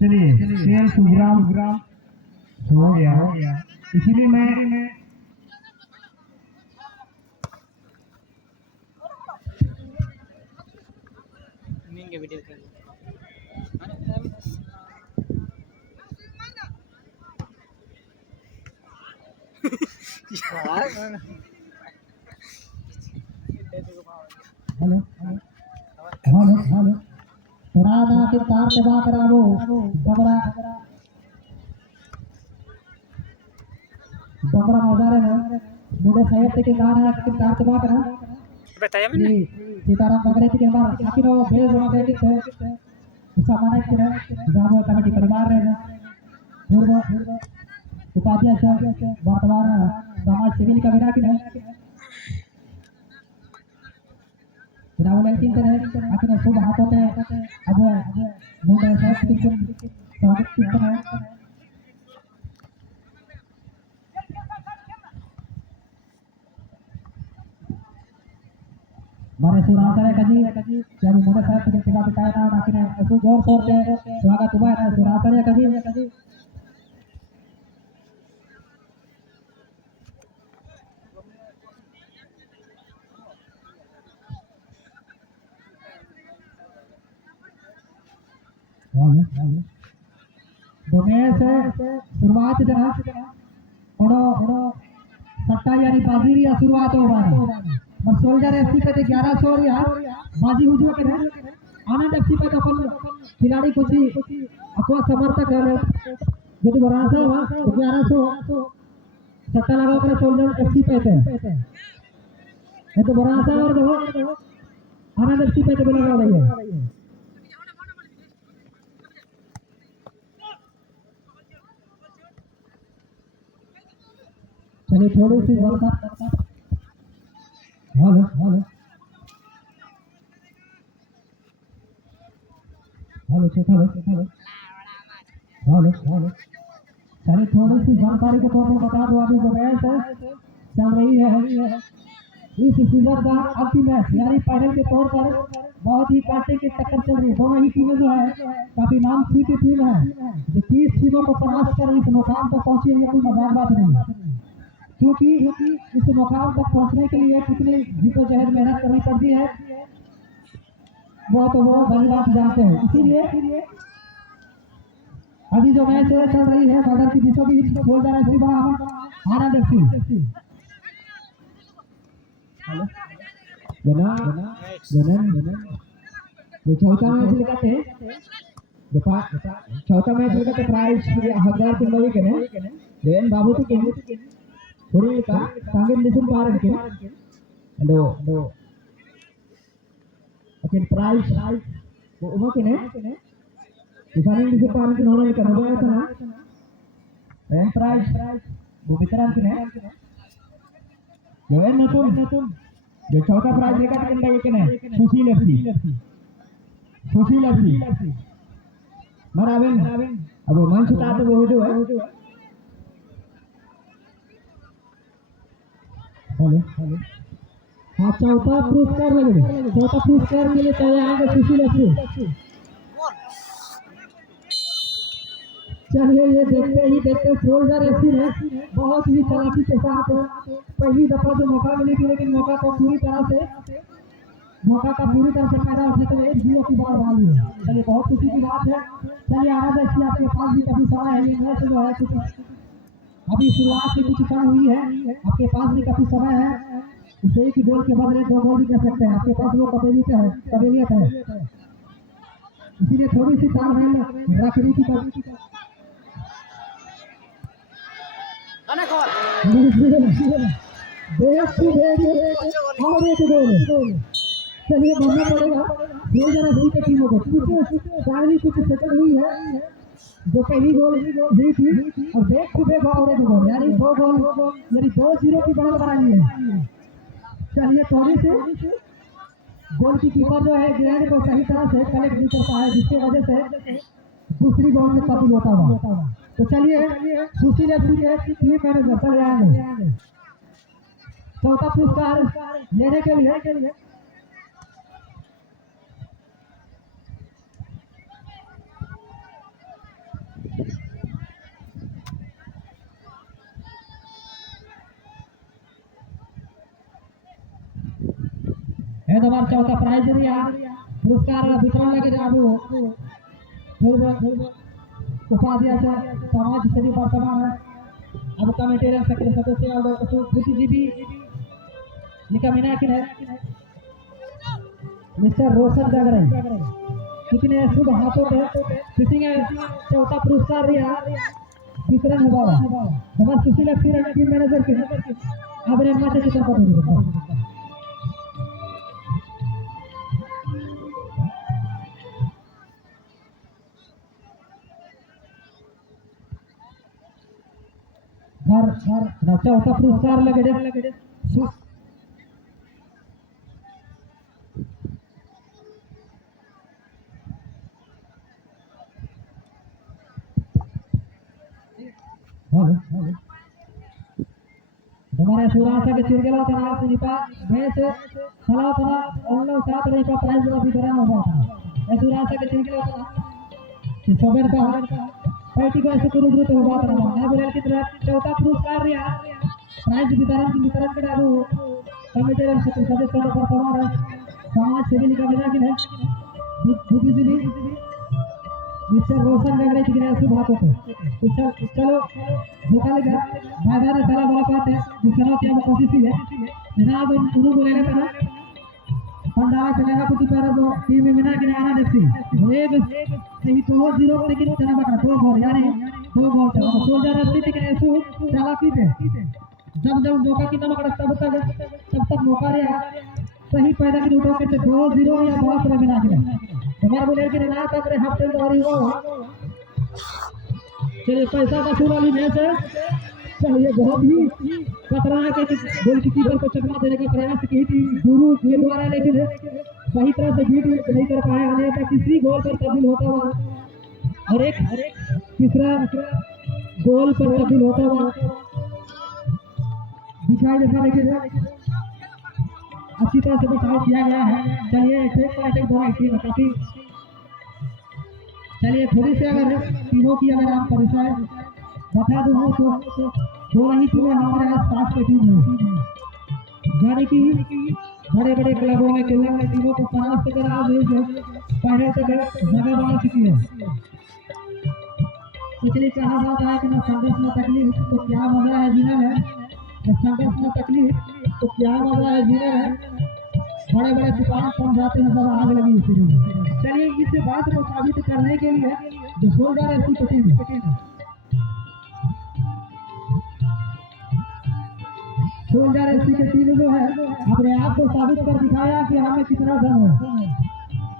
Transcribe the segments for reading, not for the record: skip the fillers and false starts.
चलिए शुभराम हो गया इसीलिए मैं वीडियो कर हेलो हेलो हेलो पुराना के तार से बात करावो बबरा बबरा मौजारे में मुझे साहित्य के गाना के तार से बात करा बताया मैंने सीताराम बगरे के बारे आखिर वो बेल जोड़ा देती है सामान्य के जावो कमेटी परिवार रहे पूर्व उपाध्यक्ष वर्तमान समाज सेवी का विराट है राहुल अंकित है आखिर शुभ हाथों में अब मुझे साहित्य के स्वागत करते हैं मारे सुरासरे कजी जब मोटे साहब के सेवा बिताया ना आखिर ऐसे जोर शोर से स्वागत हुआ है सुरासरे कजी दोमेश शुरुआत जना थोड़ा सट्टा यानी बाजी की शुरुआत हो रहा है और सोल्जर एफसी पे 1100 यार बाजी हुई है करे आनंद एफसी पे अपन खिलाड़ी कुछ अथवा समर्थक है यदि बराबर हुआ 1100 सट्टा लगा कर सोल्जर एफसी पे है तो बराबर और देखो आनंद एफसी पे तो लगा रही है चलिए थोड़ी सी हेलो हेलो हेलो हेलो चलिए थोड़ी सी जानकारी के तौर पर बता दो अभी जो मैच चल रही है इस सीजन का अंतिम मैच यानी फाइनल के तौर पर बहुत ही कांटे की टक्कर चल रही है दोनों ही टीमें जो है काफी नाम की टीम है जो 30 टीमों को परास्त कर इस मुकाम तक पहुंची है कोई मजाक बात नहीं क्योंकि इस मुकाम तक पहुंचने के लिए कितनी जिद्दोजहद मेहनत करनी पड़ती है वो भली बात जानते हैं इसीलिए अभी जो मैच चल रही है बदर की बीचों बीच बोल जा रहा है आनंद एफसी जो चौथा मैच लगाते हैं चौथा मैच लगाते प्राइज 1000 के मवी के देन बाबू तो के थोड़ी का सांगे लिसन पारन के हेलो ओके प्राइस वो ओके ने किसानी लिसन पारन के नोना का नोबा था ना एन प्राइस वो वितरण के ने जो है नतुन जो चौथा प्राइज लेकर के लगे के ने सुशील एफसी मरावेन अब मंच उतारते वो जो है हेलो हाँ चौथा पुरस्कार लगे चौथा पुरस्कार के लिए तैयार है सुशील एफसी चलिए ये देखते सोल्जर एफसी ने बहुत ही चालाकी के साथ पहली दफा जो मौका मिली थी लेकिन मौका का पूरी तरह से फायदा उठाते एक जीरो की बार डाली है चलिए बहुत खुशी की बात है चलिए आनंद एफसी आपके पास भी काफी समय है ये मैच जो है कुछ अभी शुरुआत से कुछ कम हुई है आपके पास भी काफी समय है इसे एक गोल के बदले 2 गोल भी कर सकते हैं आपके पास वो काबिलियत है इसीलिए थोड़ी सी तालमेल रखने की चलिए बढ़ना पड़ेगा ये जरा दूर के टीमों को कुछ सेकंड हुई है जो पहली गोल हुई थी और बैक टू बैक और एक गोल यानी 2 गोल यानी 2-0 की बढ़त बनाई है चलिए थोड़ी से गोल की कीपर जो है गेंद को सही तरह से कलेक्ट नहीं करता है जिसकी वजह से दूसरी बॉल में काफी होता हुआ तो चलिए सुशील एफसी के टीम मैनेजर चल जाएंगे चौथा पुरस्कार लेने के लिए हमारा चौथा प्राइज दिया पुरस्कार वितरण लगे जाबू उपाध्याय समाज सेवी वर्तमान अब कमेटी सदस्य और बुद्धिजीवी निकमिना की है मिस्टर रोशन जागरे कितने शुभ हाथों पे किसी ने चौथा पुरस्कार दिया वितरण हुआ हमारे सुशील टीम मैनेजर के अब ने माते चित्र पर चौथा पुरस्कार लगे हमारे सुरासा के चिरगला तना निपा भैंस सला तना उन साथ रही का प्राइज भी वितरण हुआ था सुरासा के चिरगला तना सबर का पार्टी को ऐसे कुरुद्र तो बात रहा है बोले की तरफ चौथा पुरस्कार रिया प्राइज वितरण के दारू कमेटी के सदस्य पर सवार समाज सेवी निकमिना की है बुद्धिजीवी मिस्टर रोशन जागरे की गिरा शुभ हाथों पे चलो धोखा लगा भाईदार सारा बड़ा बात है दूसरा क्या कोशिश है जनाब उन्होंने बोले था पंडाला चलेगा कुछ पैर दो टीम में मिला के आना देखती एक नहीं तो 0 लेकिन चला बका 2 गोल यानी 2 गोल तो सोल्जर स्थिति के ऐसे चला की थे जब मौका की नमक तब तक मौका रहा सही पैदा की उठो के 2-0 या बहुत तरह मिला के हमारे बोले कि ना तक रे हफ्ते दौरी हो चलिए पैसा का वाली मैच है चाहिए बहुत ही खतरा के गोलकीपर को चकमा देने का प्रयास की थी गुरु के द्वारा लेकिन सही तरह से बीट नहीं कर पाया अन्य तक किसी गोल पर तब्दील होता हुआ और एक तीसरा गोल पर तब्दील होता हुआ दिखाई देता लेकिन अच्छी तरह से बचाव किया गया है चलिए दोनों टीम काफी चलिए थोड़ी से अगर टीमों की अगर आप परिचय बता दूं तो दो ही टीमें हमारे आस पास की टीम है यानी कि बड़े बड़े क्लबों में खेलने वाली टीमों को परास्त कर आज पहले तक जगह बना चुकी है इसलिए कहा जाता है कि न संघर्ष में तकलीफ तो क्या मजा है जीना है न संघर्ष में तकलीफ तो क्या मजा है जीना है बड़े बड़े दुकान समझाते हैं जब आग लगी इसलिए चलिए इस बात को साबित करने के लिए जो सोलदार ऐसी टीम सोल्जर एसपी के टीम जो है अपने आप को साबित कर दिखाया कि हमें कितना दम है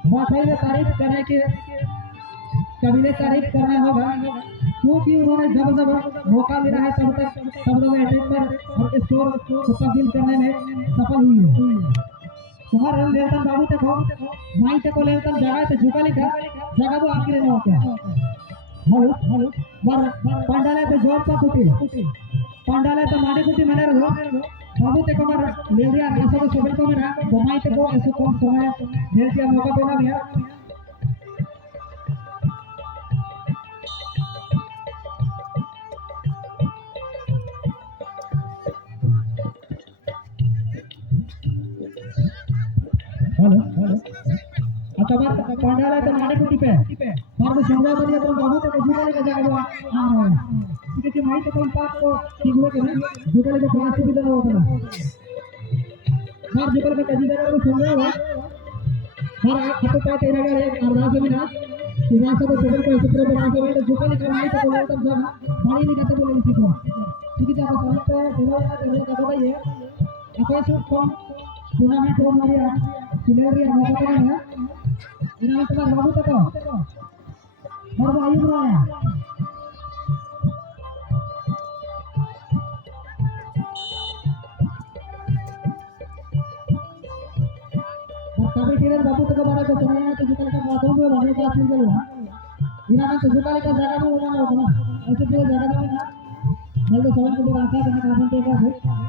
वाकई में तारीफ करने के कबीले तारीफ करना होगा क्योंकि उन्होंने जब मौका मिला है तब लोग अटैक पर और स्कोर को तब्दील करने में सफल हुई है तुम्हारे लेवतन बाबू तक हो माई तक को लेवतन जगह तो झुका लिखा जगह वो आखिर में होता है हेलो पंडाले तो जोर पर कुटी पंडाले तो माने कुटी मैंने रहो बाबू तक हमारा ले लिया ऐसा को सभी को मिला माई तक को ऐसे कौन समय ले लिया मौका देना दिया हेलो अच्छा बात पंडाला तो माने कुटी पे मार में समझा दिया तो बाबू तक झुका लेके जाएगा आ रहा है ठीक है माई तो कोई बात को ठीक हो के झुका लेके क्लास भी देना होगा मार झुका लेके कजी देना तो समझा हुआ मार आप तो क्या तेरा का एक अरदास में ना इधर से तो टेबल को इस तरह बना के तो झुका लेके माई तो बोले तब जब मारी नहीं करते बोले इसी को ठीक है आप समझते हैं टेबल का तो भाई है आप ऐसे कौन टूर्नामेंट हो मारिया सिलेरी मौका तो है इन्होंने तो बाबू तक और भाई बनाया कभी टीम बाबू तक बड़ा को बनाया तो जितना का बातों में रहने का सिंगल हुआ इन्होंने तो जुकाले का जगह में होना होगा ना ऐसे पूरे जगह में ना जल्दी समझ को आशा करने का बनते का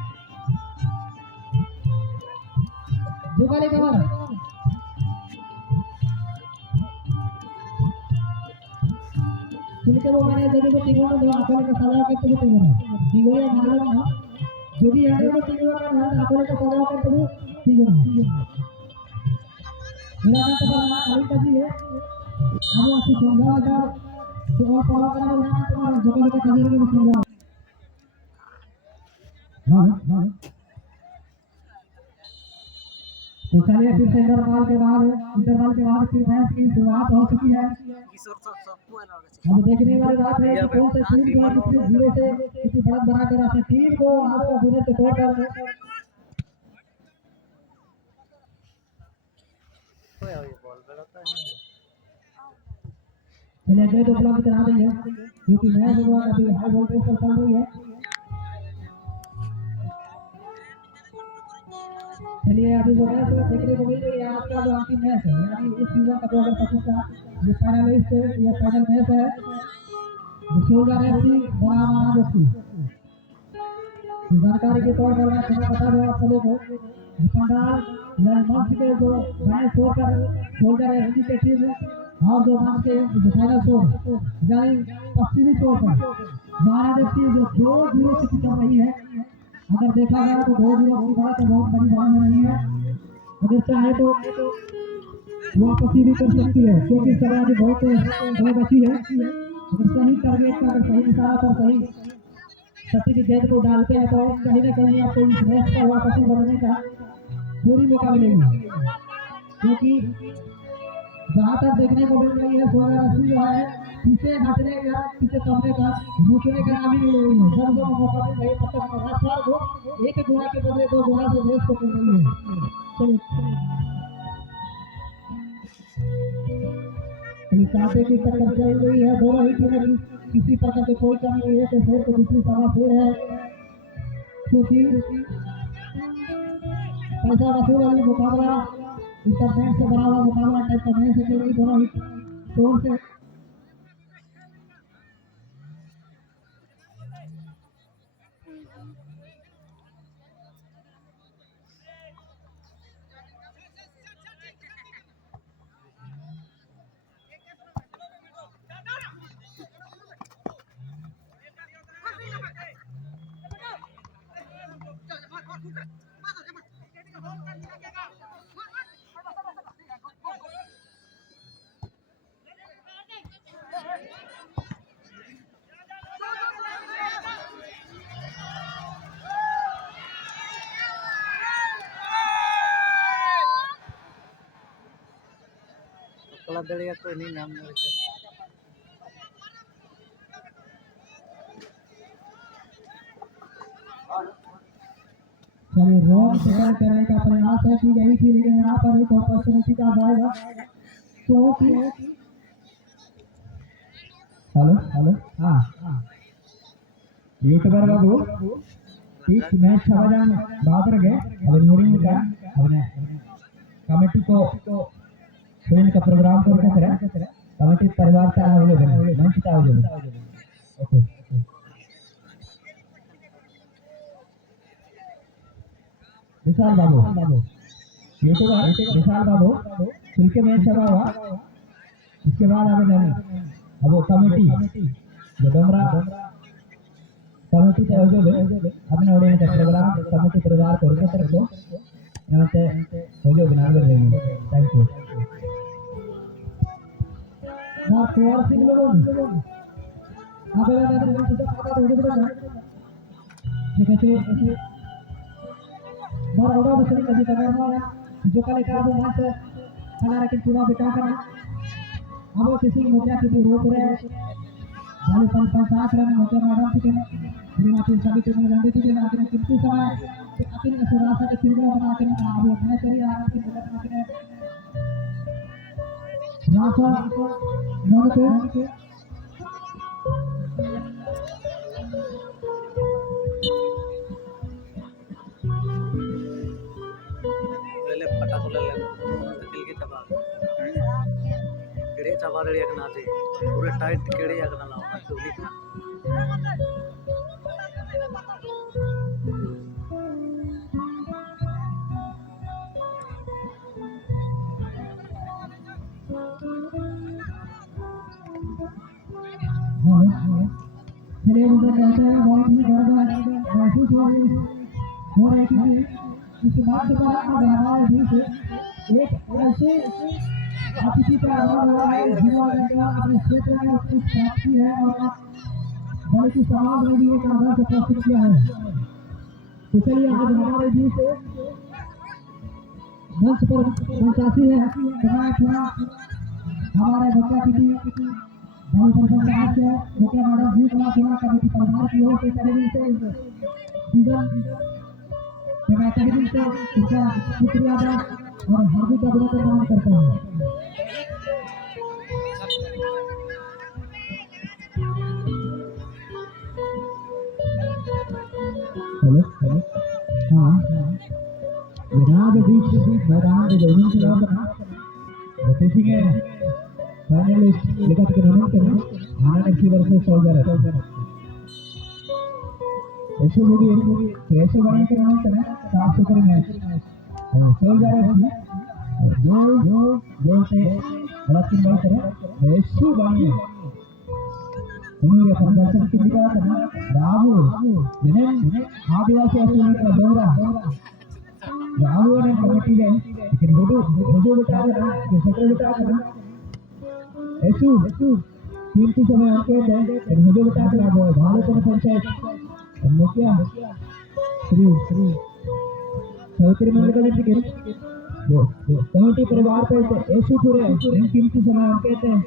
जोकाले कवर किनके वो मैंने जब को टीमों में दो आंखों का सजा करते हुए टीमों टीमों या मालूम ना जो भी है वो टीमों का नाम आंखों का सजा करते हुए टीमों मेरा नाम तो बड़ा अली का जी है हम अच्छी समझा था तो और फॉलो करना है तो जोकाले का करियर में समझा हां हां तो चलिए फिर से इंटरवल के बाद फिर मैच की शुरुआत हो चुकी है। अब देखने वाली बात है कि कौन सा टीम जो है कितने जीरो से कितनी बढ़त बनाकर अपनी टीम को आज का विनर के तौर पर चलिए गेट उपलब्ध करा दी है क्योंकि मैच जो है अभी हाई वोल्टेज पर चल रही है। चलिए अभी जो है तो देखने को मिल रही है आज का जो अंतिम मैच है यानी इस सीजन का 2025 का जो फाइनलिस्ट या फाइनल मैच है सोलर एफसी बनाम एफसी जानकारी के तौर पर मैं तुम्हें बता दूं आप सभी को पंडाल या मंच के जो मैच सोलर एफसी के टीम और जो मंच के जो फाइनल शो यानी पश्चिमी शो पर महाराज एफसी जो 2-0 से चल रही है। अगर देखा जाए तो 2-0 की बात तो बहुत बड़ी बात नहीं है। अगर चाहे तो वापसी भी कर सकती है क्योंकि समय अभी बहुत बची है। अगर सही टारगेट का अगर सही निशाना पर सही सत्य की गेंद को डालते हैं तो कहीं ना कहीं आपको इस मैच पर वापसी बनने का पूरी मौका मिलेगी क्योंकि जहाँ तक देखने को मिल रही है सोलर एफसी जो है पीछे हटने का पीछे कमरे का झूठने का नाम ही नहीं ले रही है। जब जब मौका मिल रही है तब तक लगातार वो एक गुना के बदले 2 गुना से रेस को कर रही है। चलिए कांटे की टक्कर चल रही है दोनों ही टीमों की किसी प्रकार की कोई कमी नहीं है कि शेर को दूसरी सभा शेर है क्योंकि पैसा वसूल वाली मुकाबला इंटरनेट से बना हुआ मुकाबला टाइप का मैच चल रही दोनों ही तौर से दड़िया कोई नहीं नाम चलिए रोड सेकंड करने का प्रयास है कि यही थी लेकिन यहाँ पर एक अपॉर्चुनिटी का जाएगा तो हेलो हेलो हाँ यूट्यूबर बाबू ठीक मैच समाधान बात रखे अब नोड़ी का अपने कमेटी को खेल का प्रोग्राम करके कमेटी परिवार से आयोजन मंच का आयोजन ओके विशाल बाबू यूट्यूबर विशाल बाबू खेल मैच सभा हुआ इसके बाद आवेदन अब वो कमेटी जो डोमरा कमेटी के आयोजन अपने ओडिया का प्रोग्राम कमेटी परिवार को तरफ को यहाँ से आयोजन बना कर देंगे। थैंक यू ना कुंवर सिंह लोगों आप लोग ना तो मुझे पता है उधर ना ठीक है बार ऑर्डर से कभी करना है जो कल का वो मैच हमारा के चुनाव बिता करना अब किसी मुखिया किसी रोक रहे वाले 50 रन मुखिया मैडम ठीक है बिना फिर सभी टीम रन देती है लेकिन कितनी समय आखिर का सुरासा के तिरंगा बना के अब मैच चली आ रही है मिनट में रासा नॉन पे ले पटा को ले दिल के चबा केड़े चबा दड़ी एकना से पूरे टाइट केड़े एकना लाओ तो इसलिए मुझे कहते हैं बहुत ही गर्व महसूस हो रही थी इस बात पर हमारे दिल से एक ऐसे अतिथि का अभाव हुआ है जिन्होंने अपने क्षेत्र में कुछ प्राप्ति है और बल्कि समाज में भी एक आधार से प्रस्तुत किया है। तो चलिए आज हमारे बीच से मंच पर पंचासी है थोड़ा हमारे बच्चा की मुख्य मैडम जी थोड़ा कमेटी प्रधान की ओर से टेलीविजन से उनका शुक्रिया और हार्दिक अभिनंदन करता हूँ। हेलो हाँ मैदान के बीच मैदान के जमीन से लौट रहा है फाइनलिस्ट लेकर के नमन करें आनंद की वर्ष सोल्जर ऐसे होगी कैसे बने के नाम करें साफ सुथरे मैच सोल्जर जो से बड़ा टीम बन करें ऐसे बने उन्होंने प्रदर्शन की दिखा करना राहु जिन्हें आदिवासी असुर का दौरा राहु ने कमेटी है लेकिन वो बेटा करना जो सत्र बेटा करना ऐसु कीमती समय आपके हैं मुझे बता कर आप भारत में पंचायत मुखिया श्री सवित्री मंडल के जो कमेटी परिवार पे ऐसु पूरे कीमती समय आप कहते हैं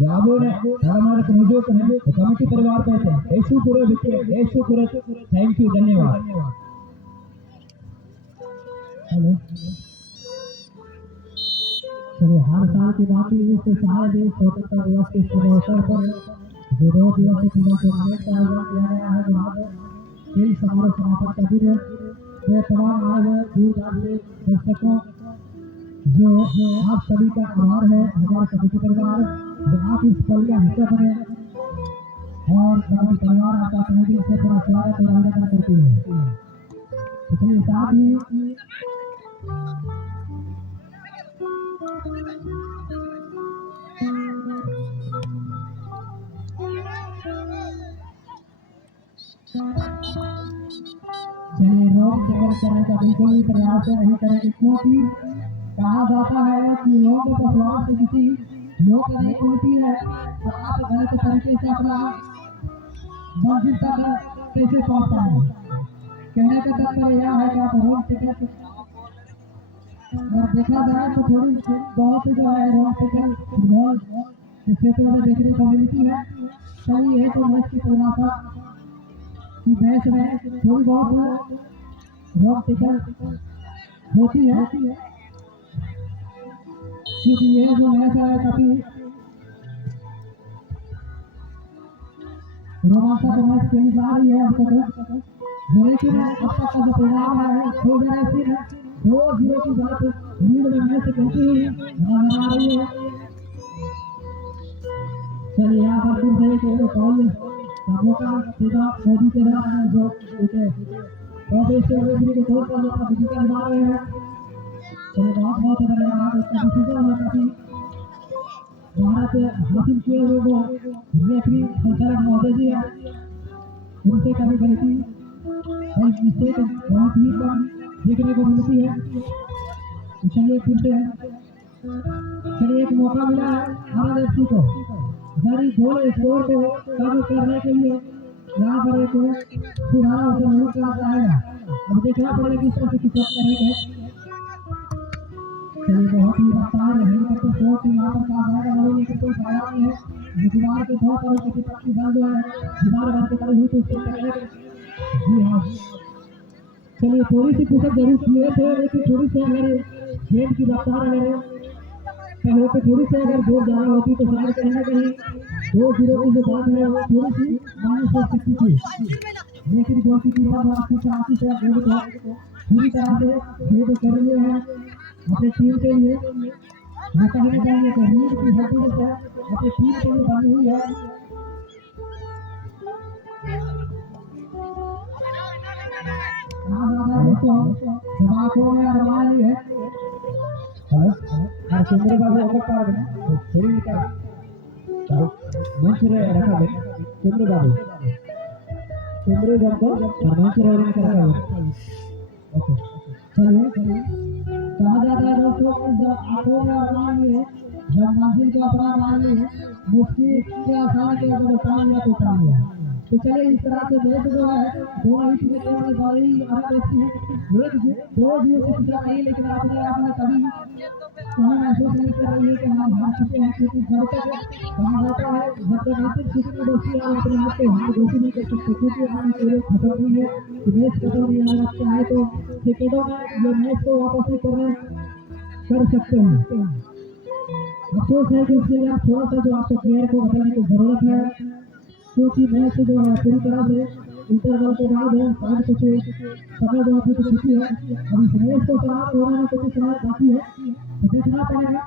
बाबू ने हमारे मुझे कमेटी परिवार पे ऐसु पूरे थैंक यू धन्यवाद। हेलो हर साल की बात ही इससे सारे देश स्वतंत्रता दिवस के शुभ अवसर पर जो 2 दिवसीय खेलों टूर्नामेंट का आयोजन किया गया है वहाँ पर खेल समारोह समापन का दिन है। वे तमाम आए हुए दूर से दर्शकों जो आप सभी का आभार है हमारे कमेटी परिवार जो आप इस पल का हिस्सा बने और कमेटी परिवार आपका अपने दिल से पूरा स्वागत और अभिनंदन करती है। इसलिए साथ ही चलिए रोक करने का बिल्कुल भी प्रयास नहीं करेंगे क्योंकि कहा जाता है कि योग पशुओं से किसी योग नहीं उल्टी है तो आप गलत तरीके से अपना मंजिल तक कैसे पहुंच पाएंगे। कहने का तात्पर्य यह है कि आप रोग टिकट अगर देखा जाए तो थोड़ी बहुत जो है रोग टिकट फुटबॉल क्षेत्र में देखने को मिलती है। सही है तो मैच की परिभाषा की मैच में थोड़ी बहुत रोग टिकट होती है क्योंकि ये जो मैच है काफी रोमांचक मैच खेली जा रही है अब तक लेकिन अब तक का जो परिणाम है हो गया है 2-0 की बात लीड में मैच कहती हुई नजर आ रही है। चलिए यहाँ पर फिर से एक कॉल मौका सीधा मोदी के नाम है जो ठीक है और इससे के तौर पर अपना भूमिका निभा रहे हैं। चलिए बहुत बहुत धन्यवाद इसका डिसीजन है काफी भारत हासिल किए हुए वो रेफरी संचालक महोदय जी है उनसे कभी गलती और मिस्टेक बहुत ही कम देखने को मिलती है। चलिए फिर से चलिए एक मौका मिला है भारत एफसी को जारी गोल स्कोर को कम करने के लिए यहाँ पर एक सुधारा उसे नहीं करना चाहेगा। अब देखना पड़ेगा किस तरह से किस करेंगे। चलिए बहुत ही रफ्तार है तो शो की यहाँ पर कहा जाएगा नहीं लेकिन कोई फायदा नहीं है दीवार के बहुत सारे प्रतिपक्षी दल जो है दीवार भर के खड़े हुई तो उसके करेंगे। जी हाँ चलिए थोड़ी सी पुशअप जरूर किए थे लेकिन थोड़ी सी अगर गेम की रफ्तार अगर पहले पे थोड़ी सी अगर जोर ज्यादा होती तो शायद कहीं ना कहीं 2-0 की जो बात है वो थोड़ी सी माइनस हो सकती थी लेकिन गोल की कीपर आपकी चाहती से गोल को पूरी तरह से खेल कर रहे हैं अपनी टीम के लिए। मैं कहना चाहेंगे कि नींद की हड्डी से अपनी टीम के लिए बनी हुई है। मंच रखा चंद्र बाबू चंद्र बाबू हनुमान रैडिंग करेगा ओके चलिए कहा जाता है दोस्तों कि जब आंखों में अरमान लिए जब मंजिल को अपना मान लिए मुश्किल के आसान के अगर उठान लिया तो उठान लिया तो चलिए इस तरह से मैच जो है दोनों ही टीमें केवल बड़ी और देखती है दो भी कुछ नहीं लेकिन आपने कभी कहाँ महसूस नहीं कर रही है कि हम हार चुके हैं क्योंकि जब तक कहा जाता है जब तक अंतिम किसी में दोस्ती आप अपने आप को हार दोषी नहीं कर सकते क्योंकि हमारी खेल खत्म हुई है मैच खत्म नहीं आना चाहे तो क्रिकेटों में ये मैच को वापस नहीं कर सकते हैं अफसोस है कि इसके लिए आप थोड़ा सा जो आपको प्लेयर को बताने की जरूरत है क्योंकि मैच जो है पूरी तरह से इंटरवल के बाद है शायद कुछ समय जो अभी तो छुट्टी है अभी मैच को समाप्त होने में कुछ समय बाकी है तो देखना पड़ेगा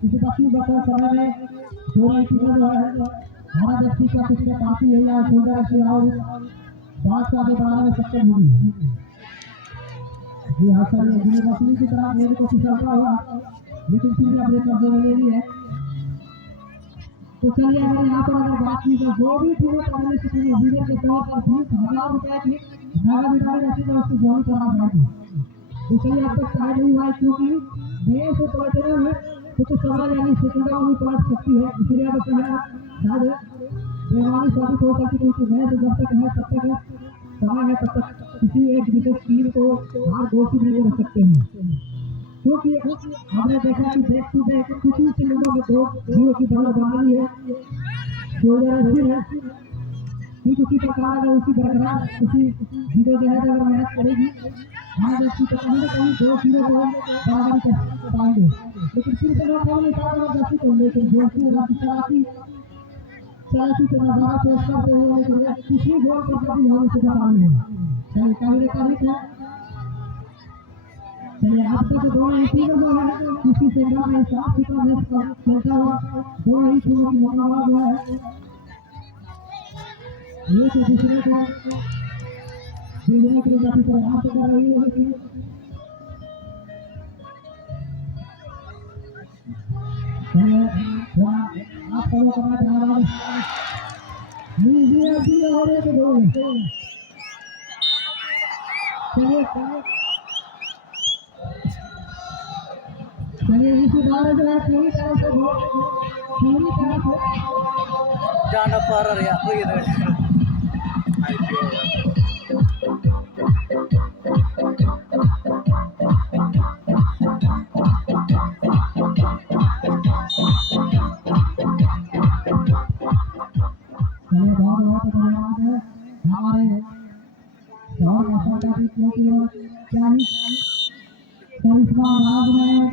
क्योंकि बाकी बचा समय में दोनों टीमें जो है हमारा व्यक्ति का कुछ पार्टी है या शोल्डर से और बात को आगे बढ़ाने में सक्षम होगी जी हाँ सर ये मशीन की तरह मेरे को फिसलता हुआ लेकिन फिर भी अपने कब्जे में ले ली है तो चलिए अगर यहाँ पर अगर बात की तो जो भी टीमें पहले से टीम विनर के तौर पर 20,000 रुपए की नगद इनामी राशि में उसको जॉइन करना जाएगी तो चलिए अब तक शायद नहीं हुआ है क्योंकि देश से पलटने में कुछ समय यानी सेकंडों में भी पलट सकती है इसलिए अब शायद बेमानी साबित हो सकती है क्योंकि मैच जब तक है तब तक समय है तब तक किसी एक विशेष टीम को हार घोषित नहीं कर सकते हैं क्योंकि हमने देखा कि बैक टू बैक कुछ ही सेकंडों में 2-0 की बढ़त बना ली है जो स्थिर है ठीक उसी प्रकार अगर उसी बरकरार उसी जीरो जो है अगर मेहनत करेगी हमारे व्यक्ति को कहीं ना कहीं 2-0 को बराबरी कर पाएंगे लेकिन फिर से लोग नहीं था जबरदस्ती को लेकिन जोशी चलाती के नजारा पेश करते हुए किसी गोल पर कभी होने से बचाएंगे चलिए काबिल है चलिए आप तक दोनों ही टीमें जो है किसी से में साफ सुथरा मैच खेलता हुआ दोनों ही टीमों की मुकाबला जो है एक दूसरे को जीतने के लिए काफी प्रयास कर रही है आप फॉलो करना धन्यवाद लीजिए और एक गोल चलिए चलिए इस बार जो है पूरी तरह से जाना पार रहा कोई नहीं बहुत धन्यवाद है हमारे शहर में क्या ही करिश्मा राज में